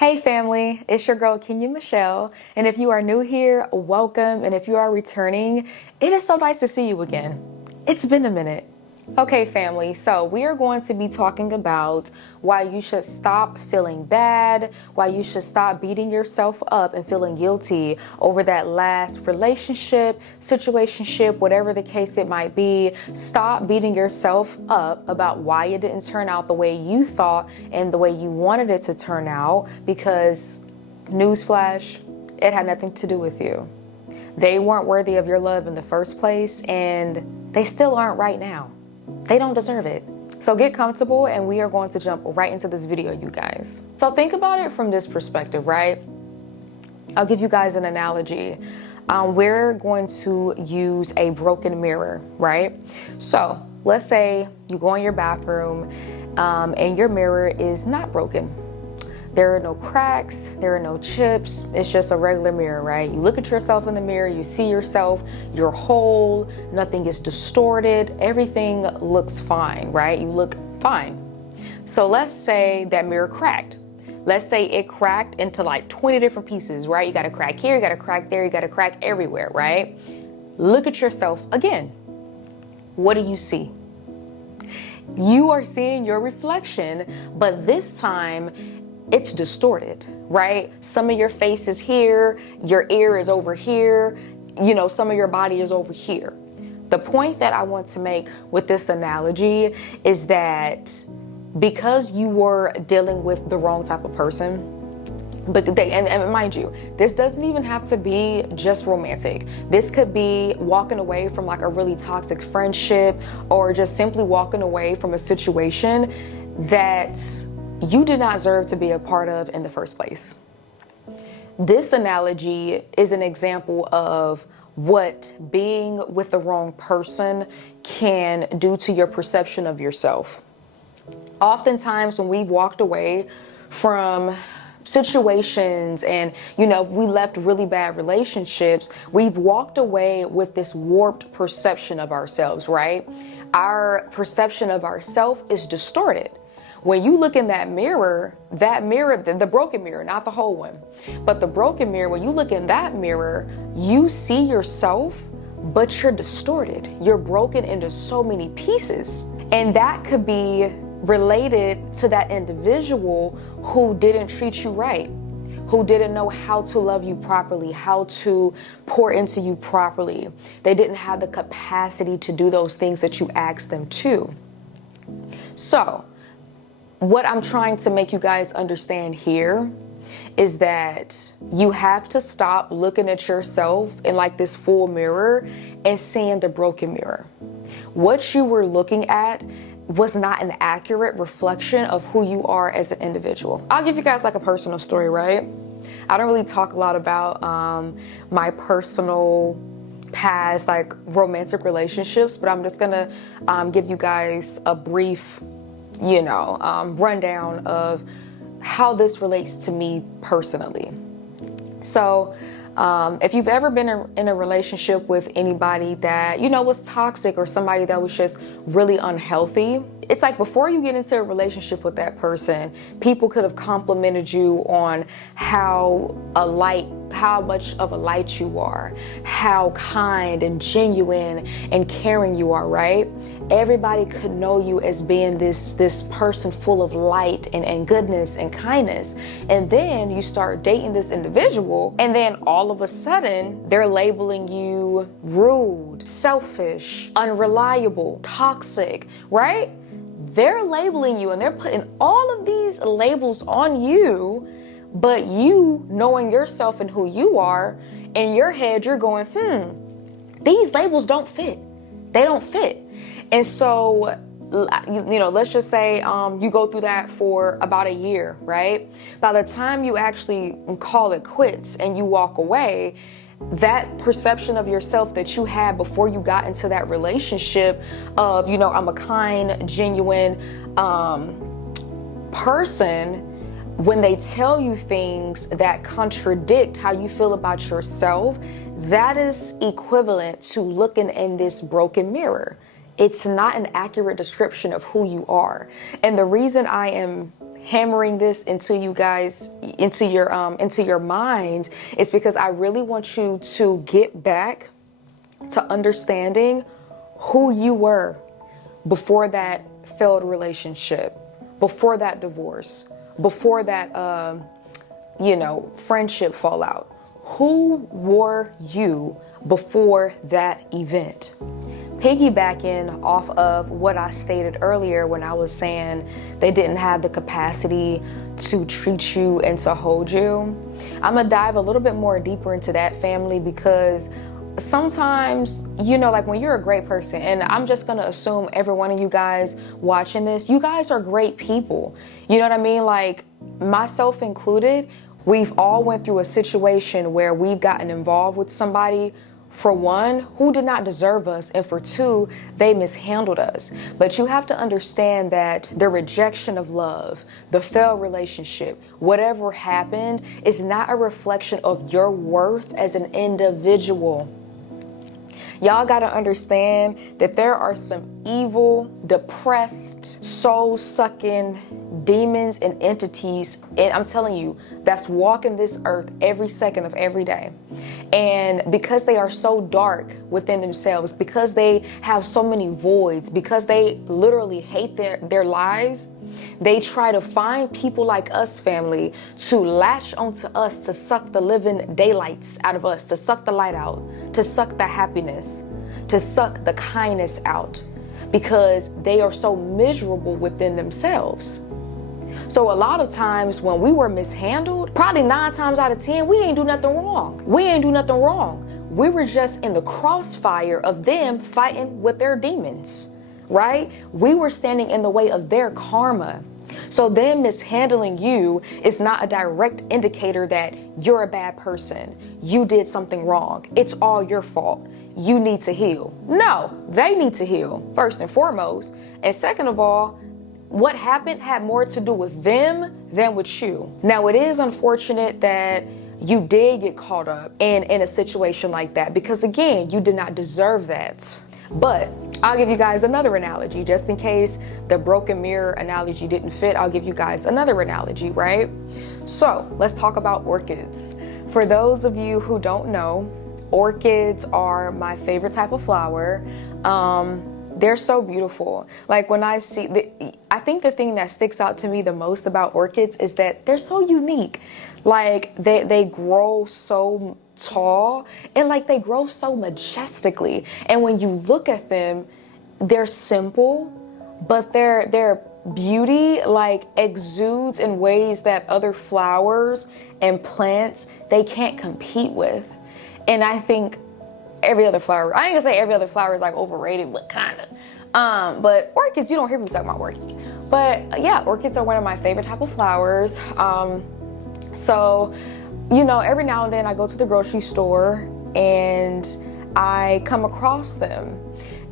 Hey family, it's your girl Kenya Michelle, and if you are new here, welcome, and if you are returning, it is so nice to see you again. It's been a minute. Okay family, so we are going to be talking about why you should stop feeling bad, why you should stop beating yourself up and feeling guilty over that last relationship, situationship, whatever the case it might be. Stop beating yourself up about why it didn't turn out the way you thought and the way you wanted it to turn out, because newsflash, it had nothing to do with you. They weren't worthy of your love in the first place, and they still aren't right now. They don't deserve it. So get comfortable and we are going to jump right into this video, you guys. So think about it from this perspective, right? I'll give you guys an analogy. We're going to use a broken mirror, right? So let's say you go in your bathroom and your mirror is not broken. There are no cracks, there are no chips, it's just a regular mirror, right? You look at yourself in the mirror, you see yourself, you're whole, nothing is distorted, everything looks fine, right? You look fine. So let's say that mirror cracked. Let's say it cracked into like 20 different pieces, right? You got a crack here, you got a crack there, you got a crack everywhere, right? Look at yourself again. What do you see? You are seeing your reflection, but this time, it's distorted, right? Some of your face is here, your ear is over here, some of your body is over here. The point that I want to make with this analogy is that because you were dealing with the wrong type of person, and mind you, this doesn't even have to be just romantic. This could be walking away from like a really toxic friendship, or just simply walking away from a situation that you did not deserve to be a part of in the first place. This analogy is an example of what being with the wrong person can do to your perception of yourself. Oftentimes when we've walked away from situations and we left really bad relationships, we've walked away with this warped perception of ourselves, right? Our perception of ourselves is distorted. When you look in that mirror, the broken mirror, not the whole one, but the broken mirror, when you look in that mirror, you see yourself, but you're distorted. You're broken into so many pieces. And that could be related to that individual who didn't treat you right, who didn't know how to love you properly, how to pour into you properly. They didn't have the capacity to do those things that you asked them to. So, what I'm trying to make you guys understand here is that you have to stop looking at yourself in like this full mirror and seeing the broken mirror. What you were looking at was not an accurate reflection of who you are as an individual. I'll give you guys like a personal story, right? I don't really talk a lot about my personal past, like romantic relationships, but I'm just gonna give you guys a brief rundown of how this relates to me personally. So, if you've ever been in a relationship with anybody that, was toxic, or somebody that was just really unhealthy, it's like before you get into a relationship with that person, people could have complimented you on how much of a light you are, how kind and genuine and caring you are, right? Everybody could know you as being this person full of light and goodness and kindness. And then you start dating this individual, and then all of a sudden they're labeling you rude, selfish, unreliable, toxic, right? They're labeling you and they're putting all of these labels on you. But you, knowing yourself and who you are, in your head, you're going, these labels don't fit. They don't fit. And so, let's just say you go through that for about a year, right? By the time you actually call it quits and you walk away, that perception of yourself that you had before you got into that relationship of, I'm a kind, genuine person, when they tell you things that contradict how you feel about yourself, that is equivalent to looking in this broken mirror. It's not an accurate description of who you are. And the reason I am hammering this into you guys, into your mind, is because I really want you to get back to understanding who you were before that failed relationship, before that divorce, before that, friendship fallout. Who were you before that event? Piggybacking off of what I stated earlier when I was saying they didn't have the capacity to treat you and to hold you, I'm gonna dive a little bit more deeper into that, family, because sometimes, like when you're a great person, and I'm just gonna assume every one of you guys watching this, you guys are great people. You know what I mean? Like, myself included, we've all went through a situation where we've gotten involved with somebody, for one, who did not deserve us, and for two, they mishandled us. But you have to understand that the rejection of love, the failed relationship, whatever happened, is not a reflection of your worth as an individual. Y'all gotta understand that there are some evil, depressed, soul-sucking demons and entities, and I'm telling you, that's walking this earth every second of every day. And because they are so dark within themselves, because they have so many voids, because they literally hate their lives, they try to find people like us, family, to latch onto us, to suck the living daylights out of us, to suck the light out, to suck the happiness, to suck the kindness out, because they are so miserable within themselves. So a lot of times when we were mishandled, probably 9 times out of 10, we ain't do nothing wrong. We were just in the crossfire of them fighting with their demons, right? We were standing in the way of their karma. So them mishandling you is not a direct indicator that you're a bad person. You did something wrong. It's all your fault. You need to heal. No, they need to heal, first and foremost. And second of all, what happened had more to do with them than with you. Now, it is unfortunate that you did get caught up in a situation like that, because again, you did not deserve that. But I'll give you guys another analogy, just in case the broken mirror analogy didn't fit. I'll give you guys another analogy, right? So let's talk about orchids. For those of you who don't know, orchids are my favorite type of flower. They're so beautiful. Like when I see, I think the thing that sticks out to me the most about orchids is that they're so unique. Like they grow so tall, and like they grow so majestically. And when you look at them, they're simple, but their beauty like exudes in ways that other flowers and plants, they can't compete with. And I think every other flower, I ain't gonna say every other flower is like overrated, but kinda. But orchids, you don't hear me talking about orchids. But yeah, orchids are one of my favorite type of flowers. So, every now and then I go to the grocery store and I come across them.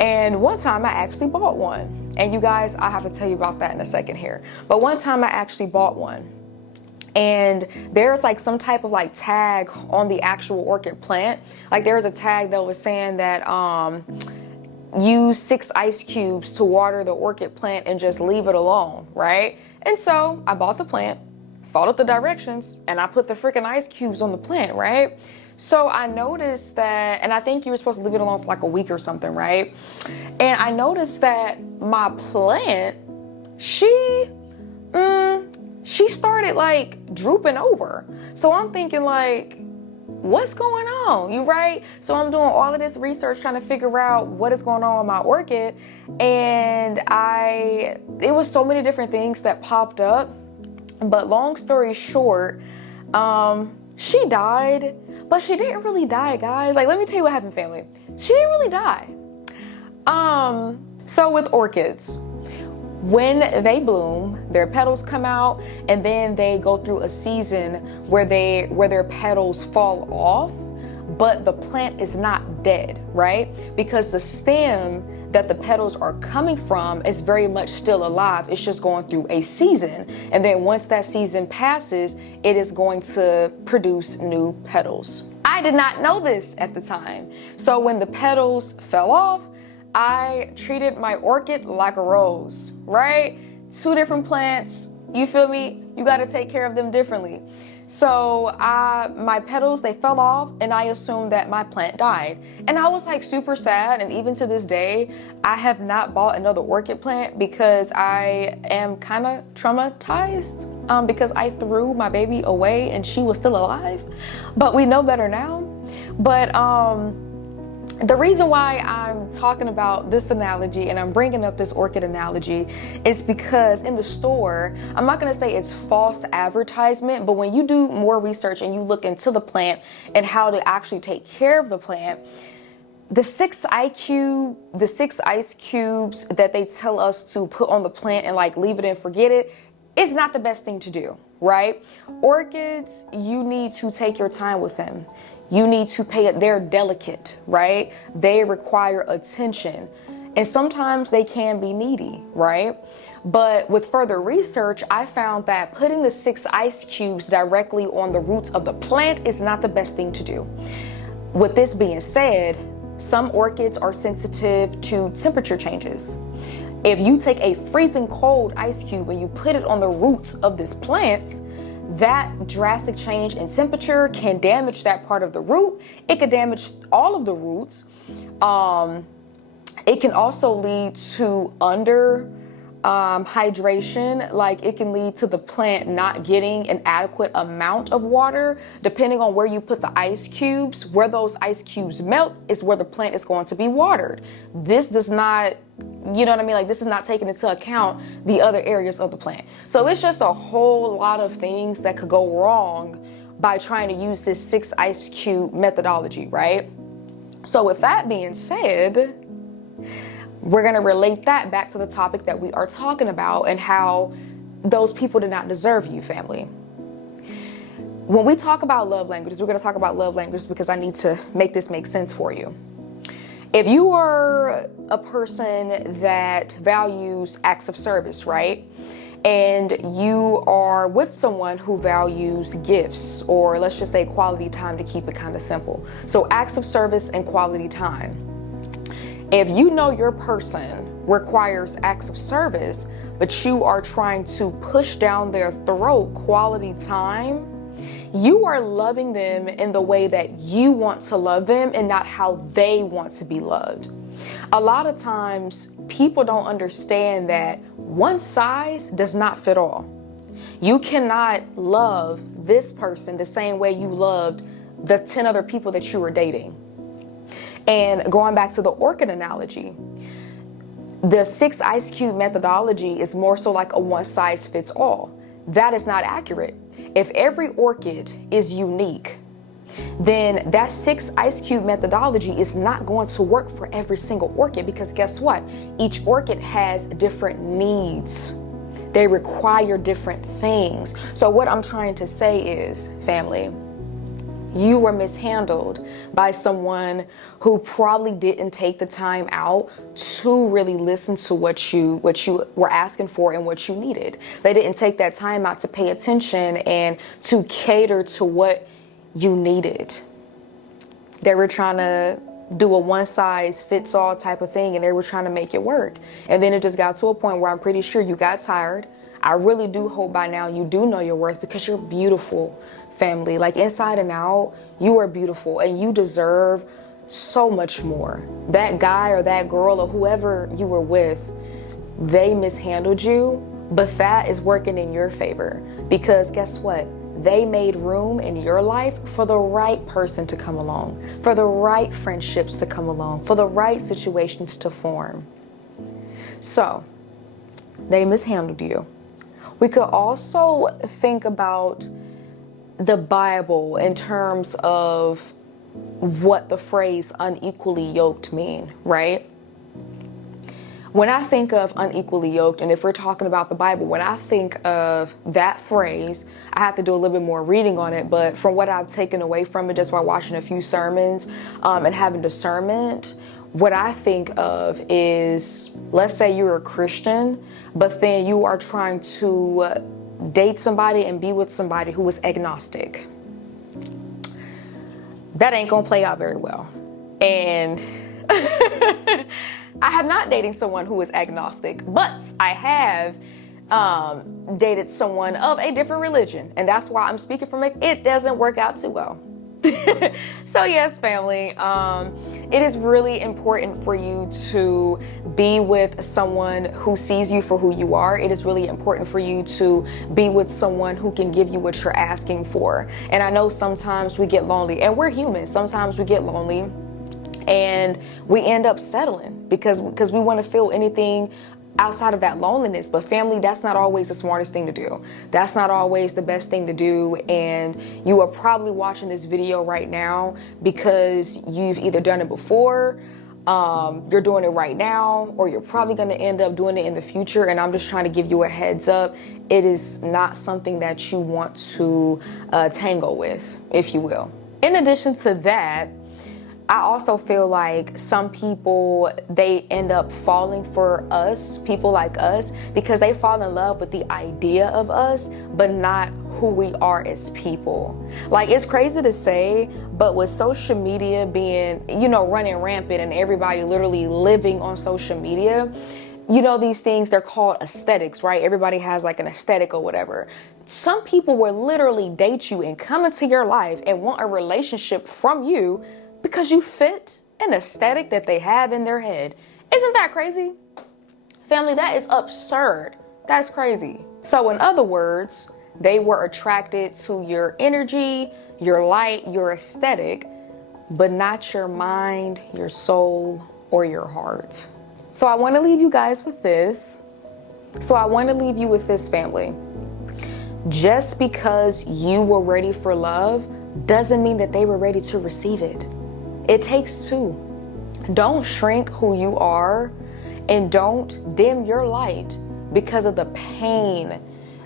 And one time I actually bought one. And you guys, I have to tell you about that in a second here. But one time I actually bought one. And there's like some type of like tag on the actual orchid plant. Like there's a tag that was saying that use 6 ice cubes to water the orchid plant and just leave it alone, right? And so I bought the plant, followed the directions, and I put the freaking ice cubes on the plant, right? So I noticed that, and I think you were supposed to leave it alone for like a week or something, right? And I noticed that my plant, she started like drooping over. So I'm thinking like, what's going on? You right? So I'm doing all of this research trying to figure out what is going on with my orchid. And it was so many different things that popped up. But long story short, she died, but she didn't really die, guys. Like, let me tell you what happened, family. She didn't really die. So with orchids, when they bloom, their petals come out, and then they go through a season where their petals fall off, but the plant is not dead, right? Because the stem that the petals are coming from is very much still alive. It's just going through a season. And then once that season passes, it is going to produce new petals. I did not know this at the time. So when the petals fell off, I treated my orchid like a rose, right? 2 different plants, You feel me? You got to take care of them differently. So my petals, they fell off, and I assumed that my plant died. And I was like super sad. And even to this day, I have not bought another orchid plant because I am kind of traumatized because I threw my baby away and she was still alive. But we know better now. But the reason why I'm talking about this analogy and I'm bringing up this orchid analogy is because in the store, I'm not going to say it's false advertisement, but when you do more research and you look into the plant and how to actually take care of the plant, the six ice cubes that they tell us to put on the plant and like leave it and forget it, is not the best thing to do, right? Orchids, you need to take your time with them. You need to pay it. They're delicate, right? They require attention. And sometimes they can be needy, right? But with further research, I found that putting the 6 ice cubes directly on the roots of the plant is not the best thing to do. With this being said, some orchids are sensitive to temperature changes. If you take a freezing cold ice cube and you put it on the roots of this plant, that drastic change in temperature can damage that part of the root. It could damage all of the roots. It can also lead to hydration. Like it can lead to the plant not getting an adequate amount of water. Depending on where you put the ice cubes, where those ice cubes melt is where the plant is going to be watered. This does not, you know what I mean? Like this is not taking into account the other areas of the plant. So it's just a whole lot of things that could go wrong by trying to use this 6 ice cube methodology, right? So with that being said, we're going to relate that back to the topic that we are talking about and how those people did not deserve you, family. When we talk about love languages, we're going to talk about love languages because I need to make this make sense for you. If you are a person that values acts of service, right? And you are with someone who values gifts, or let's just say quality time to keep it kind of simple. So acts of service and quality time. If you know your person requires acts of service, but you are trying to push down their throat quality time, you are loving them in the way that you want to love them and not how they want to be loved. A lot of times people don't understand that one size does not fit all. You cannot love this person the same way you loved the 10 other people that you were dating. And going back to the orchid analogy, the 6 ice cube methodology is more so like a one size fits all. That is not accurate. If every orchid is unique, then that 6 ice cube methodology is not going to work for every single orchid, because guess what? Each orchid has different needs. They require different things. So what I'm trying to say is, family, you were mishandled by someone who probably didn't take the time out to really listen to what you were asking for and what you needed. They didn't take that time out to pay attention and to cater to what you needed. They were trying to do a one size fits all type of thing, and they were trying to make it work. And then it just got to a point where I'm pretty sure you got tired. I really do hope by now you do know your worth, because you're beautiful, family. Like inside and out, you are beautiful and you deserve so much more. That guy or that girl or whoever you were with, they mishandled you, but that is working in your favor, because guess what? They made room in your life for the right person to come along, for the right friendships to come along, for the right situations to form. So they mishandled you. We could also think about the Bible in terms of what the phrase unequally yoked mean, right? When I think of unequally yoked, and if we're talking about the Bible, when I think of that phrase, I have to do a little bit more reading on it, but from what I've taken away from it just by watching a few sermons and having discernment, what I think of is, let's say you're a Christian, but then you are trying to date somebody and be with somebody who is agnostic. That ain't gonna play out very well. And I have not dated someone who is agnostic, but I have dated someone of a different religion. And that's why I'm speaking from it. It doesn't work out too well. So yes, family, it is really important for you to be with someone who sees you for who you are. It is really important for you to be with someone who can give you what you're asking for. And I know sometimes we get lonely, and we're human. Sometimes we get lonely and we end up settling because we want to feel anything outside of that loneliness. But family, that's not always the smartest thing to do. That's not always the best thing to do. And you are probably watching this video right now because you've either done it before, you're doing it right now, or you're probably going to end up doing it in the future. And I'm just trying to give you a heads up. It is not something that you want to tangle with, if you will. In addition to that, I also feel like some people, they end up falling for us, people like us, because they fall in love with the idea of us, but not who we are as people. Like, it's crazy to say, but with social media being, running rampant and everybody literally living on social media, these things, they're called aesthetics, right? Everybody has like an aesthetic or whatever. Some people will literally date you and come into your life and want a relationship from you because you fit an aesthetic that they have in their head. Isn't that crazy? Family, that is absurd. That's crazy. So in other words, they were attracted to your energy, your light, your aesthetic, but not your mind, your soul, or your heart. So I want to leave you guys with this. Family. Just because you were ready for love doesn't mean that they were ready to receive it. It takes two. Don't shrink who you are, and don't dim your light because of the pain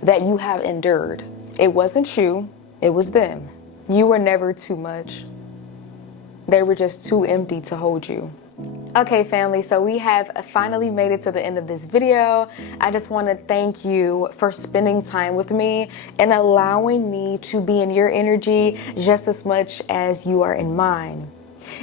that you have endured. It wasn't you, it was them. You were never too much. They were just too empty to hold you. Okay, family, so we have finally made it to the end of this video. I just want to thank you for spending time with me and allowing me to be in your energy just as much as you are in mine.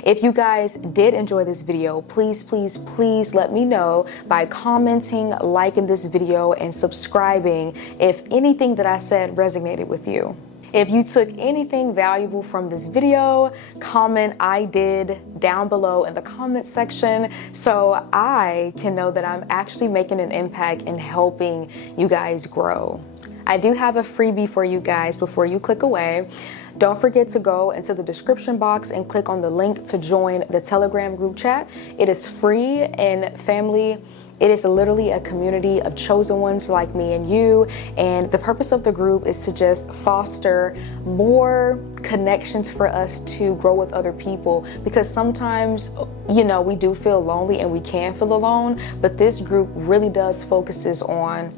If you guys did enjoy this video, please, please, please let me know by commenting, liking this video, and subscribing if anything that I said resonated with you. If you took anything valuable from this video, comment "I did" down below in the comment section so I can know that I'm actually making an impact in helping you guys grow. I do have a freebie for you guys before you click away. Don't forget to go into the description box and click on the link to join the Telegram group chat. It is free, and family, it is literally a community of chosen ones like me and you. And the purpose of the group is to just foster more connections for us to grow with other people. Because sometimes, we do feel lonely and we can feel alone. But this group really does focuses on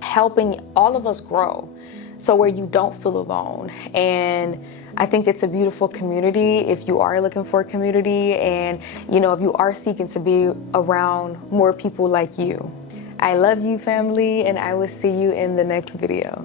helping all of us grow, so where you don't feel alone. And I think it's a beautiful community if you are looking for a community, and if you are seeking to be around more people like you. I love you, family, and I will see you in the next video.